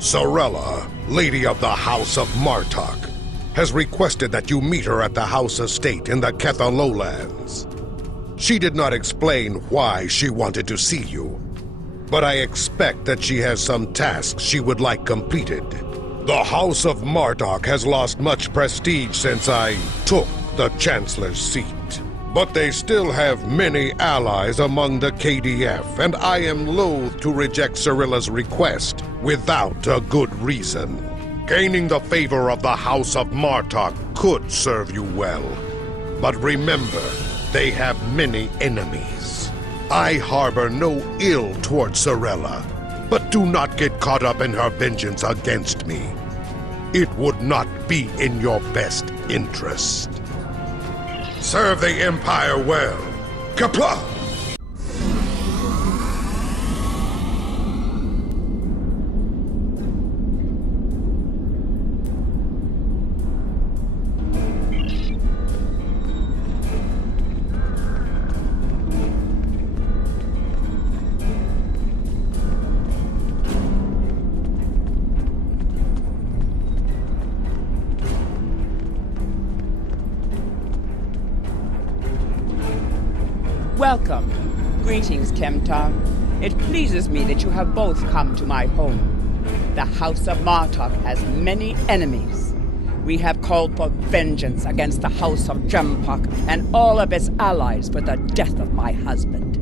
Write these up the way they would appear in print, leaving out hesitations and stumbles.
Sorella, Lady of the House of Martok, has requested that you meet her at the House Estate in the Ketha Lowlands. She did not explain why she wanted to see you, but I expect that she has some tasks she would like completed. The House of Martok has lost much prestige since I took the Chancellor's seat. But they still have many allies among the KDF, and I am loath to reject Sorella's request without a good reason. Gaining the favor of the House of Martok could serve you well. But remember, they have many enemies. I harbor no ill towards Sorella, but do not get caught up in her vengeance against me. It would not be in your best interest. Serve the Empire well. Kapla! Welcome. Greetings, Kemtar. It pleases me that you have both come to my home. The House of Martok has many enemies. We have called for vengeance against the House of Jempok and all of its allies for the death of my husband.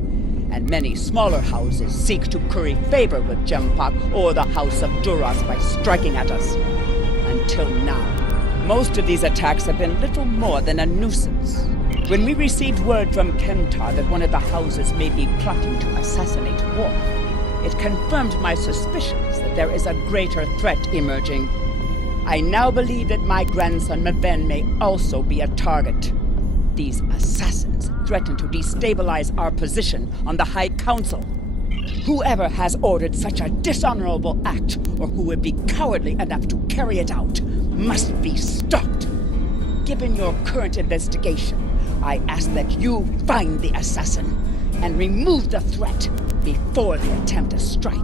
And many smaller houses seek to curry favor with Jempok or the House of Duras by striking at us. Until now, most of these attacks have been little more than a nuisance. When we received word from Kemtar that one of the houses may be plotting to assassinate Worf, it confirmed my suspicions that there is a greater threat emerging. I now believe that my grandson Maven may also be a target. These assassins threaten to destabilize our position on the High Council. Whoever has ordered such a dishonorable act, or who would be cowardly enough to carry it out, must be stopped. Given your current investigation, I ask that you find the assassin and remove the threat before they attempt a strike.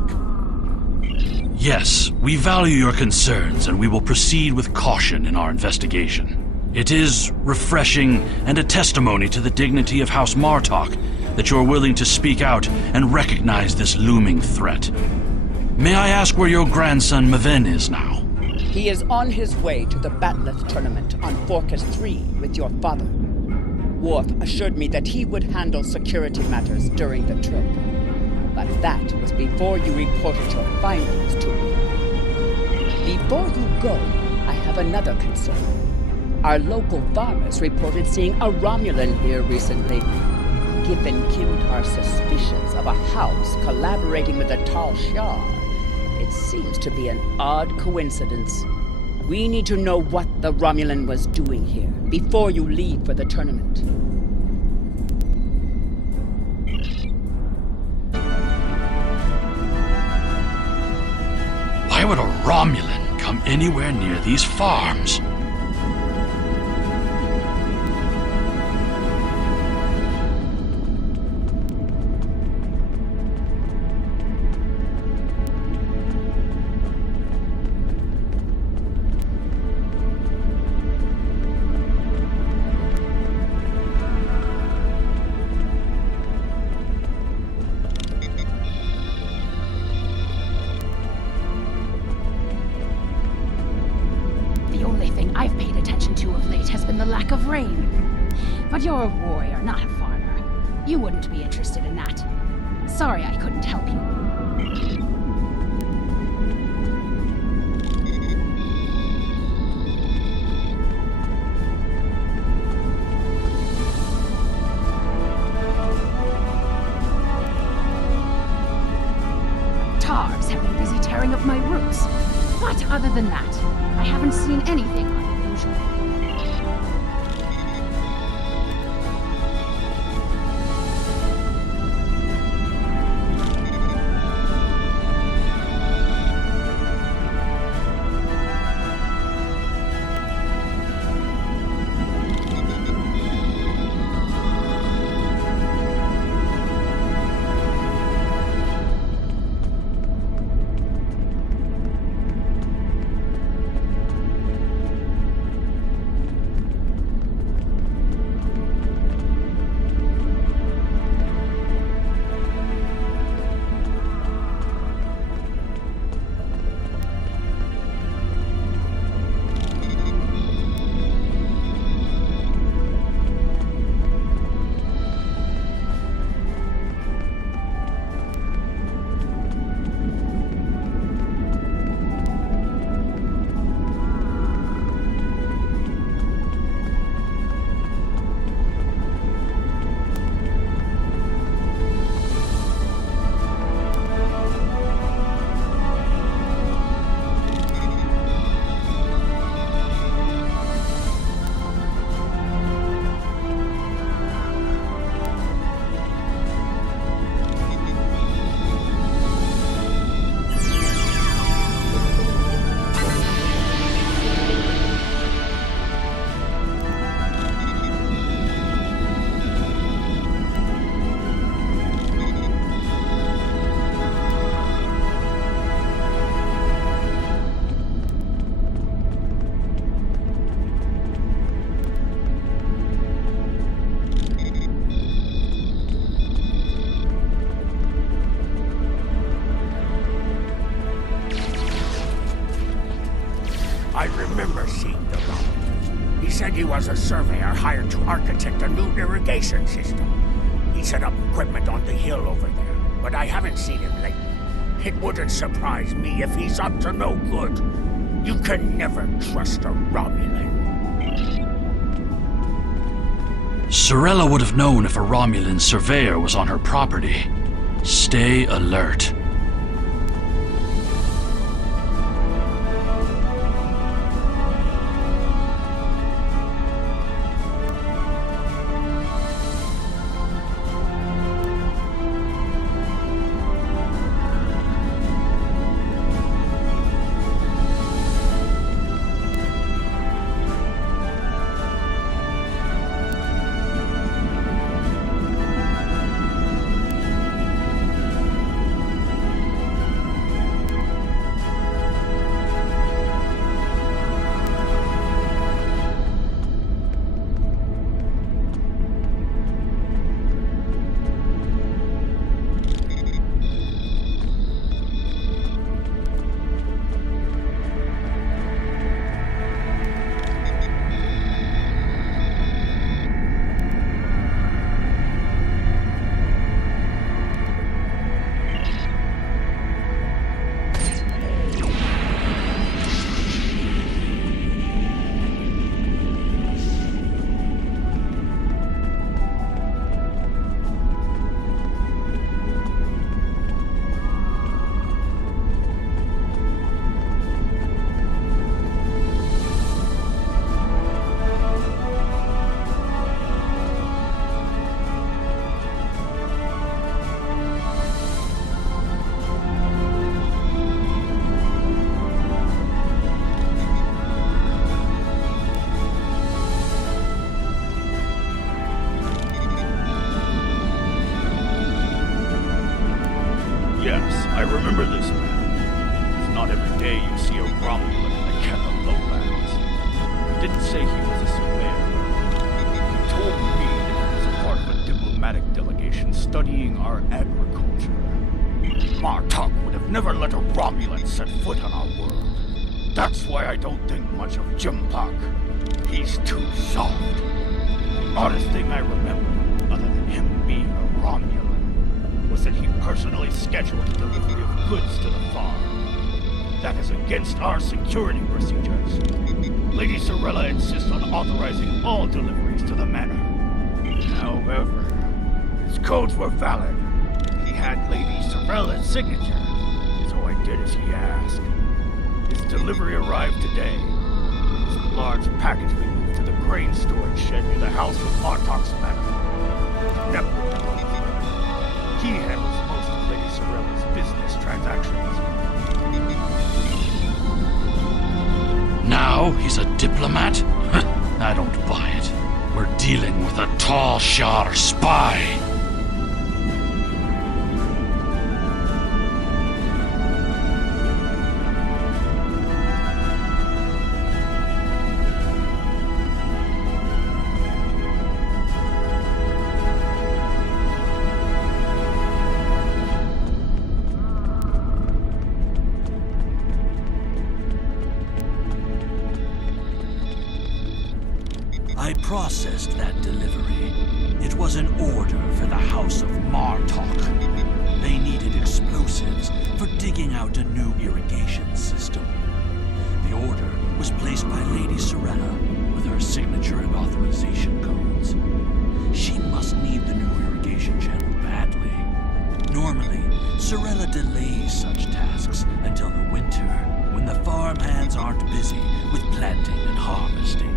Yes, we value your concerns and we will proceed with caution in our investigation. It is refreshing and a testimony to the dignity of House Martok that you're willing to speak out and recognize this looming threat. May I ask where your grandson Maven is now? He is on his way to the Batleth tournament on Forcas 3 with your father. Worf assured me that he would handle security matters during the trip. But that was before you reported your findings to me. Before you go, I have another concern. Our local farmers reported seeing a Romulan here recently. Given Kimtar's suspicions of a house collaborating with the Tal Shar, it seems to be an odd coincidence. We need to know what the Romulan was doing here before you leave for the tournament. Why would a Romulan come anywhere near these farms? I've paid attention to of late has been the lack of rain. But you're a warrior, not a farmer. You wouldn't be interested in that. Sorry I couldn't help you. Tars have been busy tearing up my roots. But other than that, I haven't seen anything unusual. remember seeing the Romulan. He said he was a surveyor hired to architect a new irrigation system. He set up equipment on the hill over there, but I haven't seen him lately. It wouldn't surprise me if he's up to no good. You can never trust a Romulan. Sorella would have known if a Romulan surveyor was on her property. Stay alert. Yes, I remember this man. It's not every day you see a Romulan in the Ketha lowlands. He didn't say he was a surveyor. He told me that he was a part of a diplomatic delegation studying our agriculture. Martok would have never let a Romulan set foot on our world. That's why I don't think much of Jimpak. He's too soft. The oddest thing I remember, other than him being a Romulan, was that he personally scheduled the delivery of goods to the farm. That is against our security procedures. Lady Sorella insists on authorizing all deliveries to the manor. However, his codes were valid. He had Lady Sorella's signature, so I did as he asked. His delivery arrived today. It was a large package we moved to the grain storage shed near the house of Martok's manor. Network belongs to him. He handles most of Lady Sorella's business transactions. Now he's a diplomat? I don't buy it. We're dealing with a tall Shar spy. I processed that delivery. It was an order for the House of Martok. They needed explosives for digging out a new irrigation system. The order was placed by Lady Sorella with her signature and authorization codes. She must need the new irrigation channel badly. Normally, Sorella delays such tasks until the winter, when the farmhands aren't busy with planting and harvesting.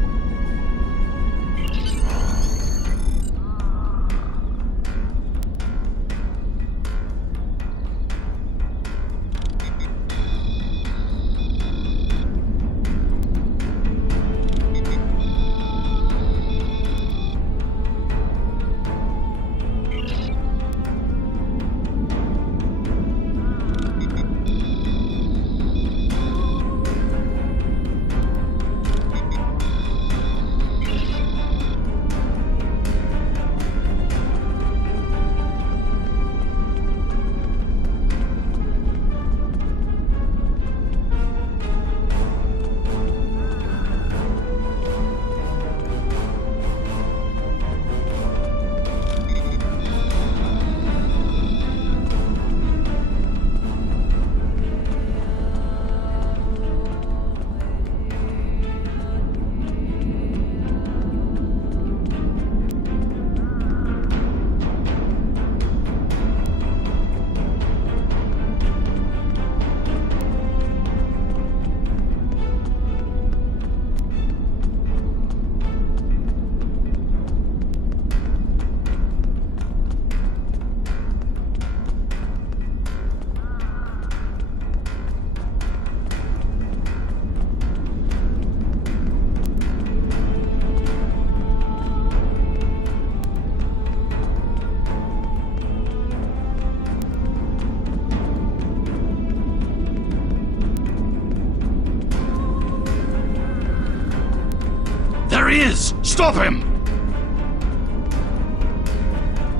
he is! Stop him!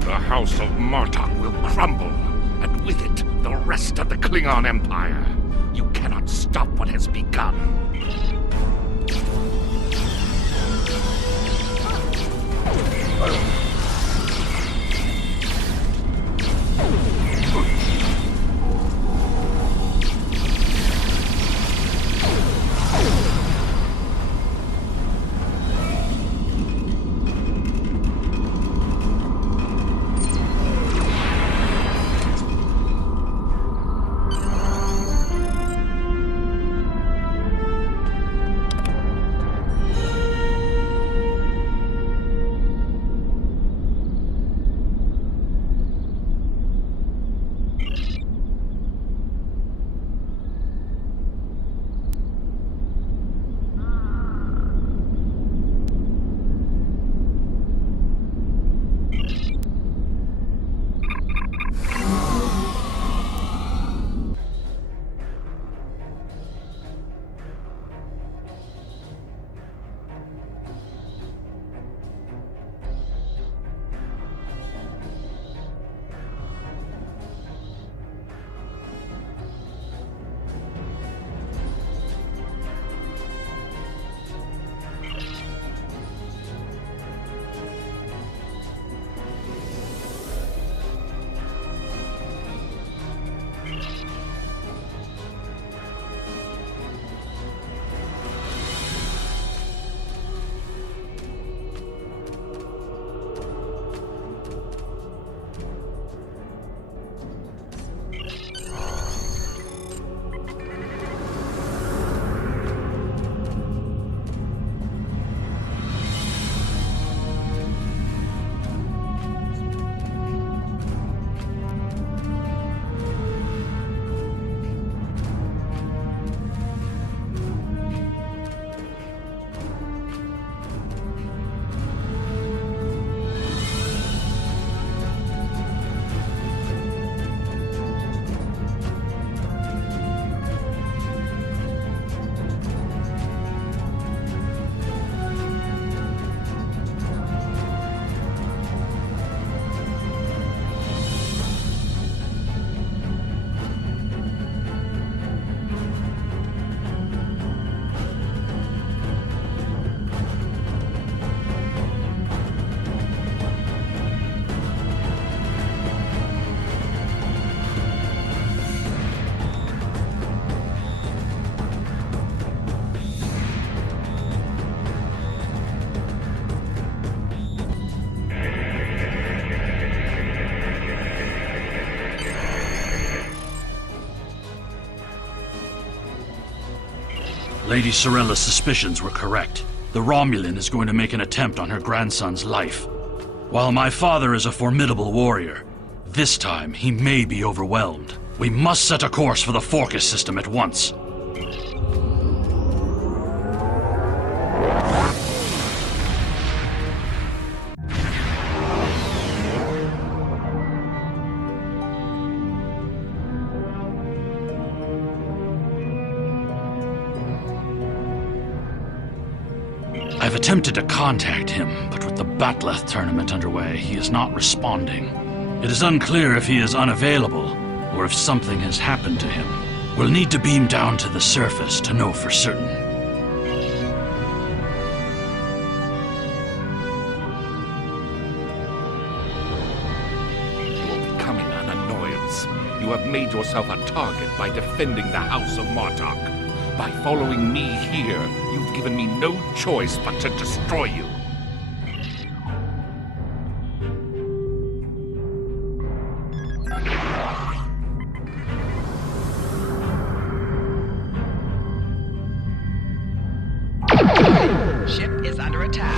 The House of Martok will crumble, and with it, the rest of the Klingon Empire. You cannot stop what has begun. Lady Sorella's suspicions were correct. The Romulan is going to make an attempt on her grandson's life. While my father is a formidable warrior, this time he may be overwhelmed. We must set a course for the Forcus system at once. I've attempted to contact him, but with the Batleth tournament underway, he is not responding. It is unclear if he is unavailable, or if something has happened to him. We'll need to beam down to the surface to know for certain. You're becoming an annoyance. You have made yourself a target by defending the House of Martok. By following me here, you've given me no choice but to destroy you. Ship is under attack.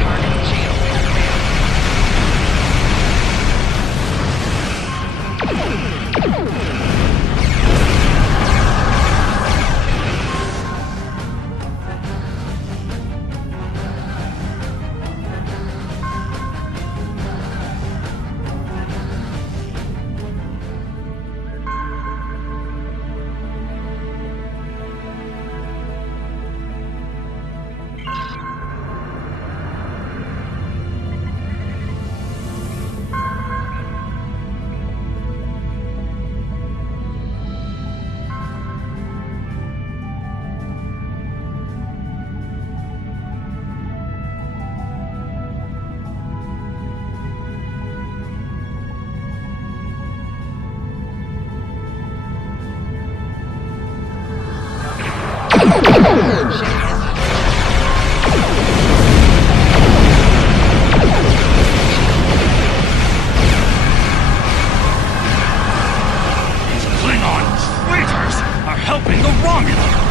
Target shield These Klingon traitors are helping the Romulans!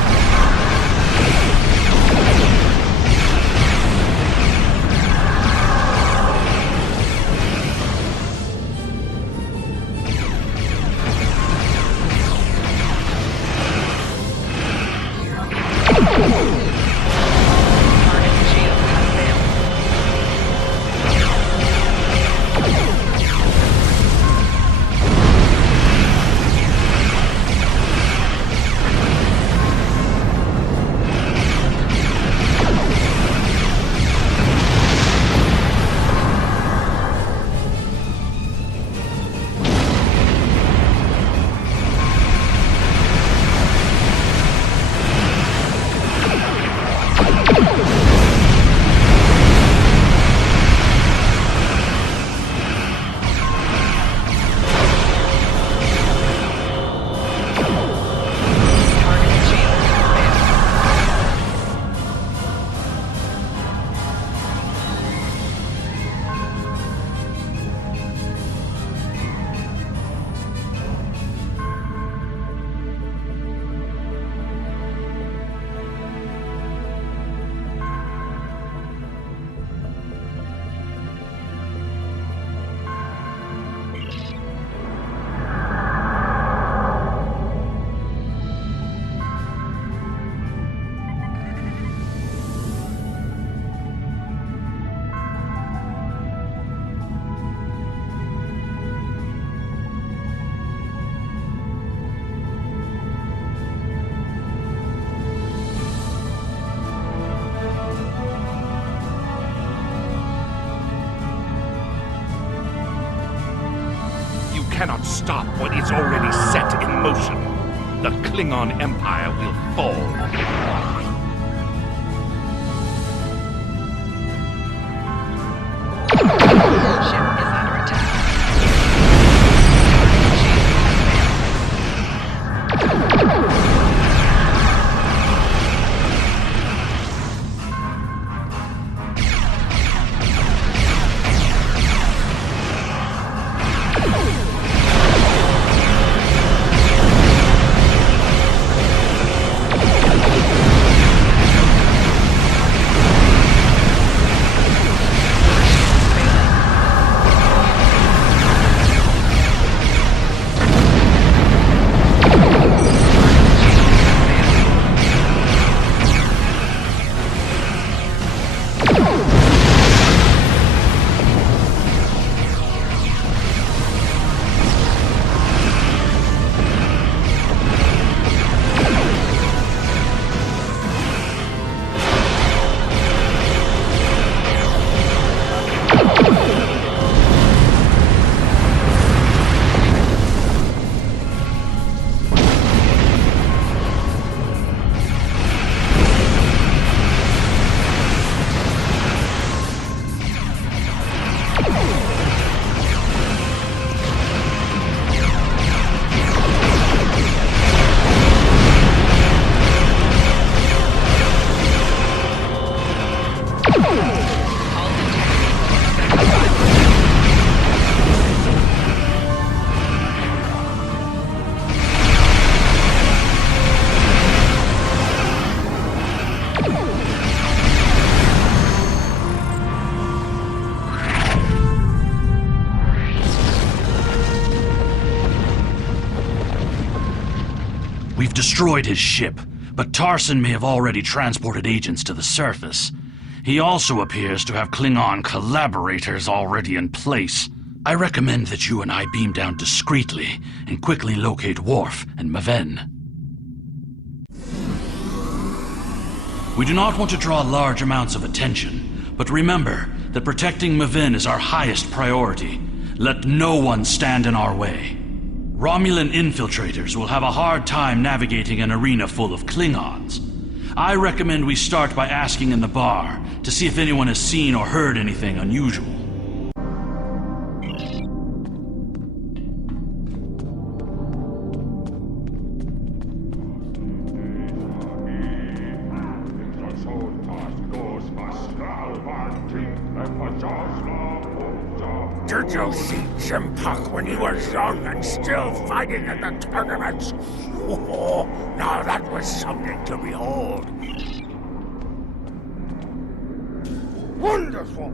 Cannot stop what is already set in motion. The Klingon Empire will fall. We've destroyed his ship, but Tarson may have already transported agents to the surface. He also appears to have Klingon collaborators already in place. I recommend that you and I beam down discreetly and quickly locate Worf and Maven. We do not want to draw large amounts of attention, but remember that protecting Maven is our highest priority. Let no one stand in our way. Romulan infiltrators will have a hard time navigating an arena full of Klingons. I recommend we start by asking in the bar to see if anyone has seen or heard anything unusual. Did you see Jimpuck when he was young and still fighting at the tournaments? Oh, now that was something to behold. Wonderful!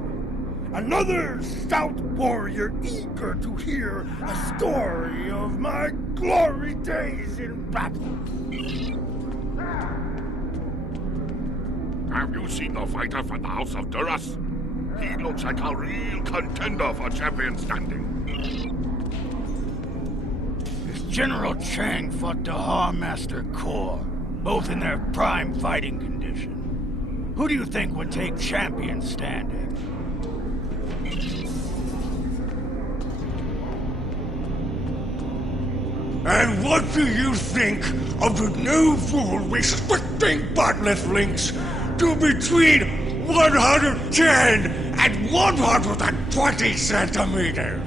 Another stout warrior eager to hear a story of my glory days in battle. Have you seen the fighter from the House of Duras? He looks like a real contender for champion standing. This General Chang fought the Master Corps, both in their prime fighting condition. Who do you think would take champion standing? And what do you think of the new rule restricting bottomless links to between 110 and 120 centimeters?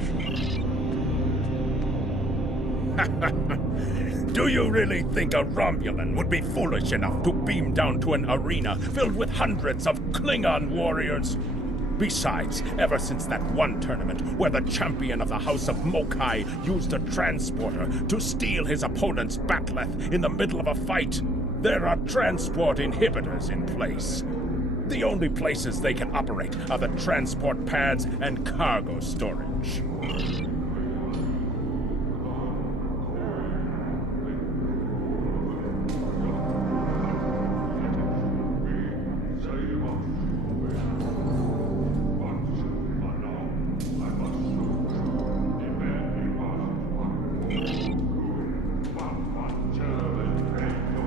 Do you really think a Romulan would be foolish enough to beam down to an arena filled with hundreds of Klingon warriors? Besides, ever since that one tournament where the champion of the House of Mokai used a transporter to steal his opponent's bat'leth in the middle of a fight, there are transport inhibitors in place. The only places they can operate are the transport pads and cargo storage.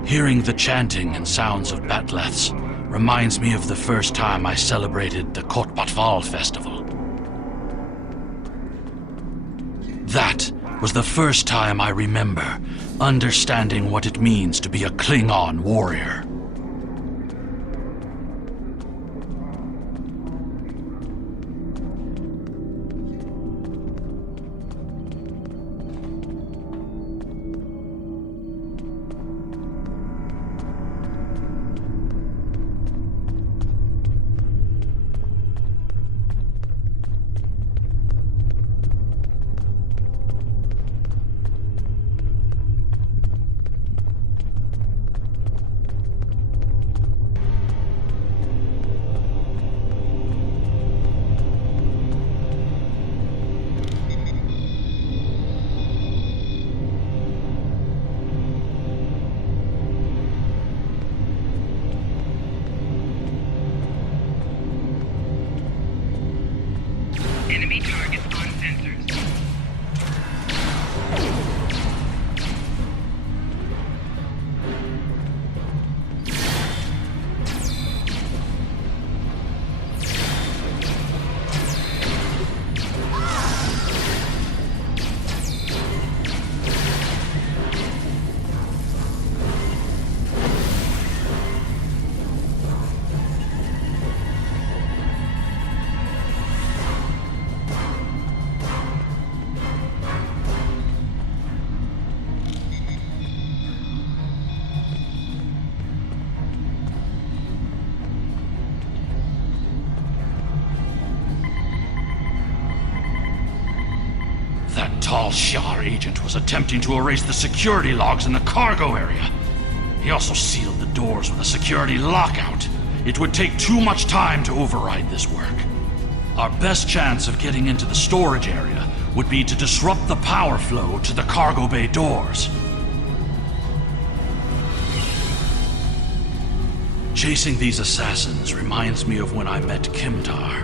Hearing the chanting and sounds of bat'leths reminds me of the first time I celebrated the Kotbatval festival. That was the first time I remember understanding what it means to be a Klingon warrior. Enemy targets on sensors. That tall Shar agent was attempting to erase the security logs in the cargo area. He also sealed the doors with a security lockout. It would take too much time to override this work. Our best chance of getting into the storage area would be to disrupt the power flow to the cargo bay doors. Chasing these assassins reminds me of when I met Kimtar.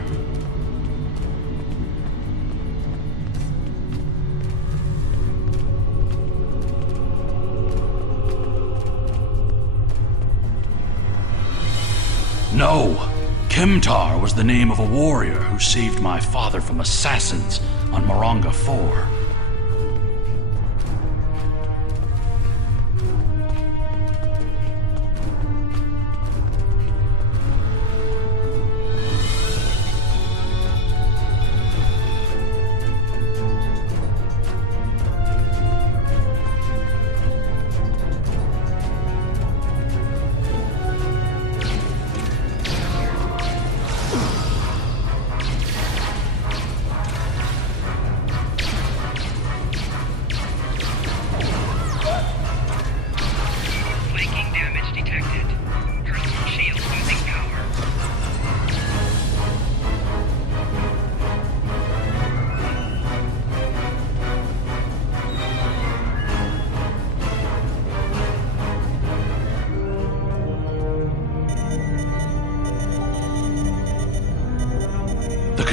No! Kimtar was the name of a warrior who saved my father from assassins on Moronga 4.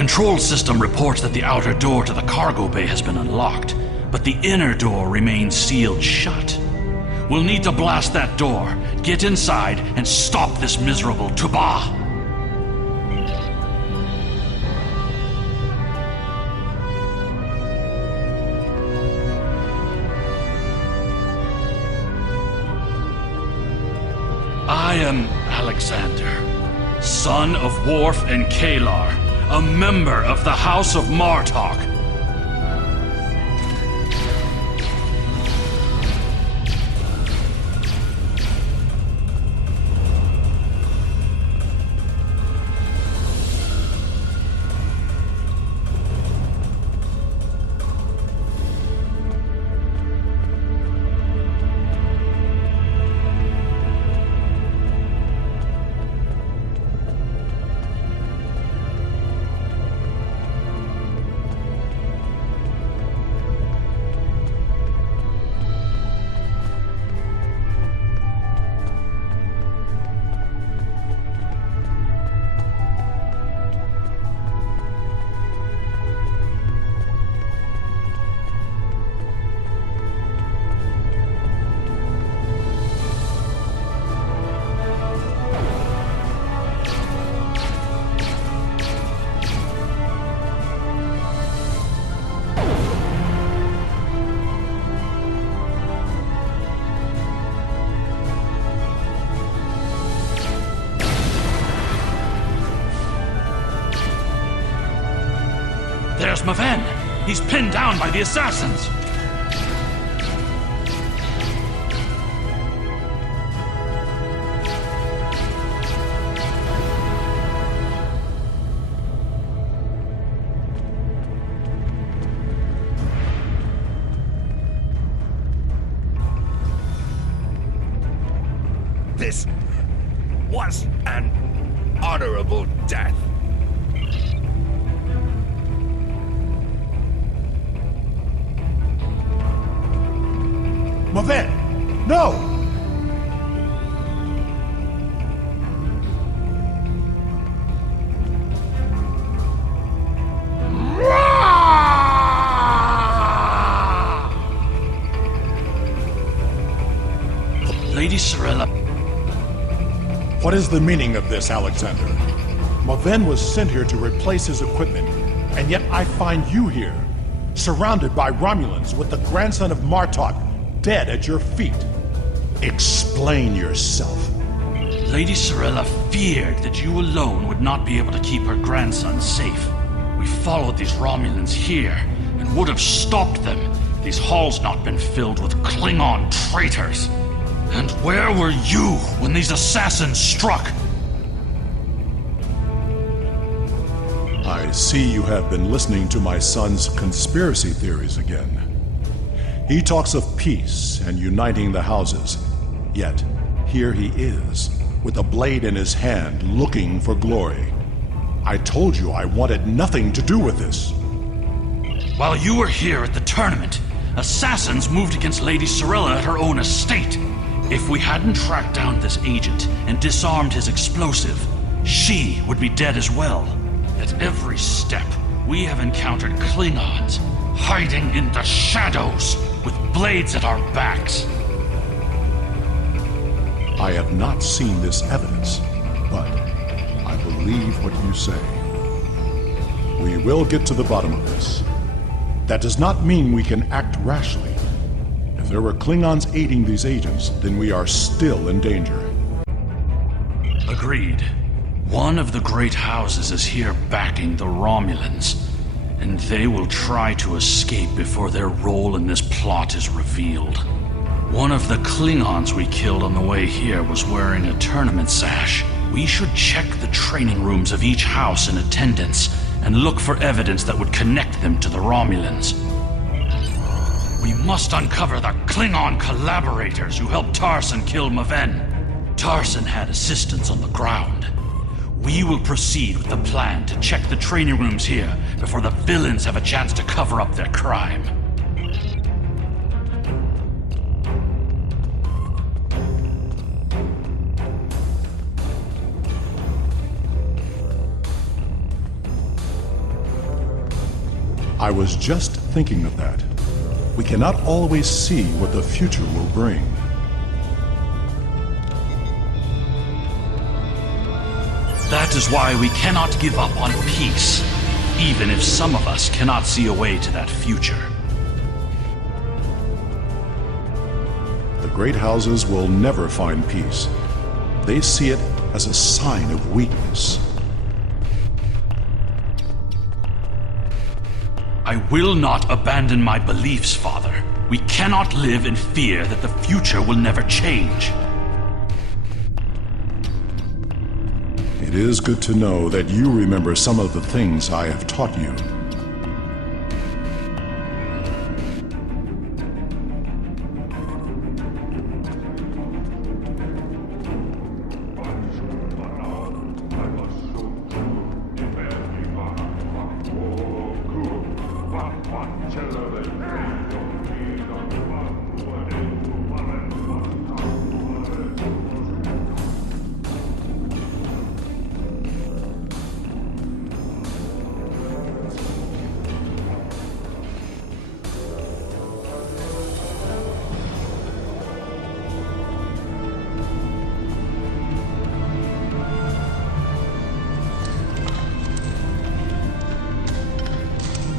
control system reports that the outer door to the cargo bay has been unlocked, but the inner door remains sealed shut. We'll need to blast that door, get inside, and stop this miserable Tuba. I am Alexander, son of Worf and Kalar, a member of the House of Martok. There's Maven! He's pinned down by the assassins! This was an honorable death. Maven! No! Lady Sorella. What is the meaning of this, Alexander? Maven was sent here to replace his equipment, and yet I find you here, surrounded by Romulans with the grandson of Martok dead at your feet. Explain yourself. Lady Sorella feared that you alone would not be able to keep her grandson safe. We followed these Romulans here and would have stopped them had these halls not been filled with Klingon traitors. And where were you when these assassins struck? I see you have been listening to my son's conspiracy theories again. He talks of peace and uniting the houses, yet here he is, with a blade in his hand, looking for glory. I told you I wanted nothing to do with this. While you were here at the tournament, assassins moved against Lady Sorella at her own estate. If we hadn't tracked down this agent and disarmed his explosive, she would be dead as well. At every step, we have encountered Klingons, hiding in the shadows, with blades at our backs. I have not seen this evidence, but I believe what you say. We will get to the bottom of this. That does not mean we can act rashly. If there were Klingons aiding these agents, then we are still in danger. Agreed. One of the great houses is here backing the Romulans, and they will try to escape before their role in this plot is revealed. One of the Klingons we killed on the way here was wearing a tournament sash. We should check the training rooms of each house in attendance and look for evidence that would connect them to the Romulans. We must uncover the Klingon collaborators who helped Tarson kill Maven. Tarson had assistants on the ground. We will proceed with the plan to check the training rooms here before the villains have a chance to cover up their crime. I was just thinking of that. We cannot always see what the future will bring. That is why we cannot give up on peace, even if some of us cannot see a way to that future. The great houses will never find peace. They see it as a sign of weakness. I will not abandon my beliefs, Father. We cannot live in fear that the future will never change. It is good to know that you remember some of the things I have taught you.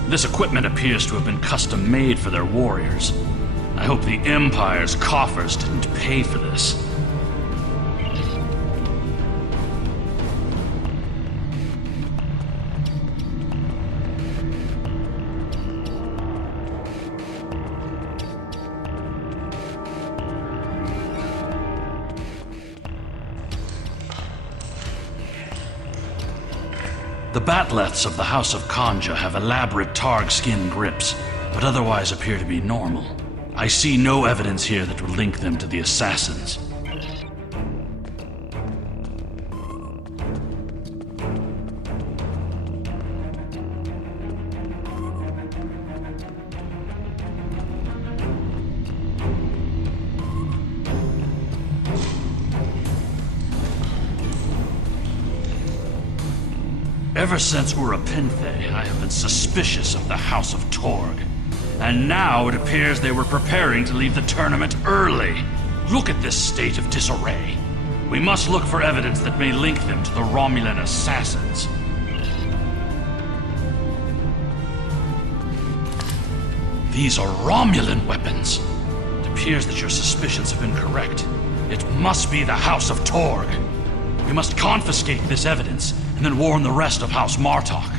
This equipment appears to have been custom-made for their warriors. I hope the Empire's coffers didn't pay for this. The batleths of the House of Kanja have elaborate Targ skin grips, but otherwise appear to be normal. I see no evidence here that would link them to the assassins. Ever since Urapinthe, I have been suspicious of the House of Torg. And now it appears they were preparing to leave the tournament early. Look at this state of disarray. We must look for evidence that may link them to the Romulan assassins. These are Romulan weapons. It appears that your suspicions have been correct. It must be the House of Torg. We must confiscate this evidence and then warn the rest of House Martok.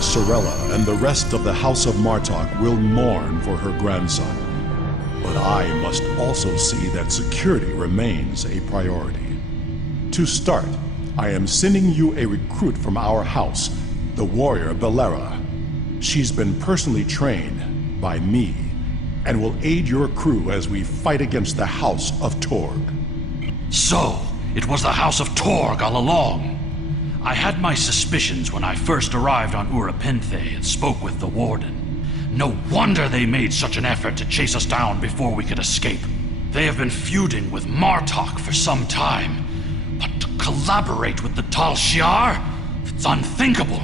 Sorella and the rest of the House of Martok will mourn for her grandson. But I must also see that security remains a priority. To start, I am sending you a recruit from our house, the warrior Belera. She's been personally trained by me and will aid your crew as we fight against the House of Torg. So, it was the House of Torg all along. I had my suspicions when I first arrived on Urapinthe and spoke with the Warden. No wonder they made such an effort to chase us down before we could escape. They have been feuding with Martok for some time, but to collaborate with the Tal Shiar? It's unthinkable.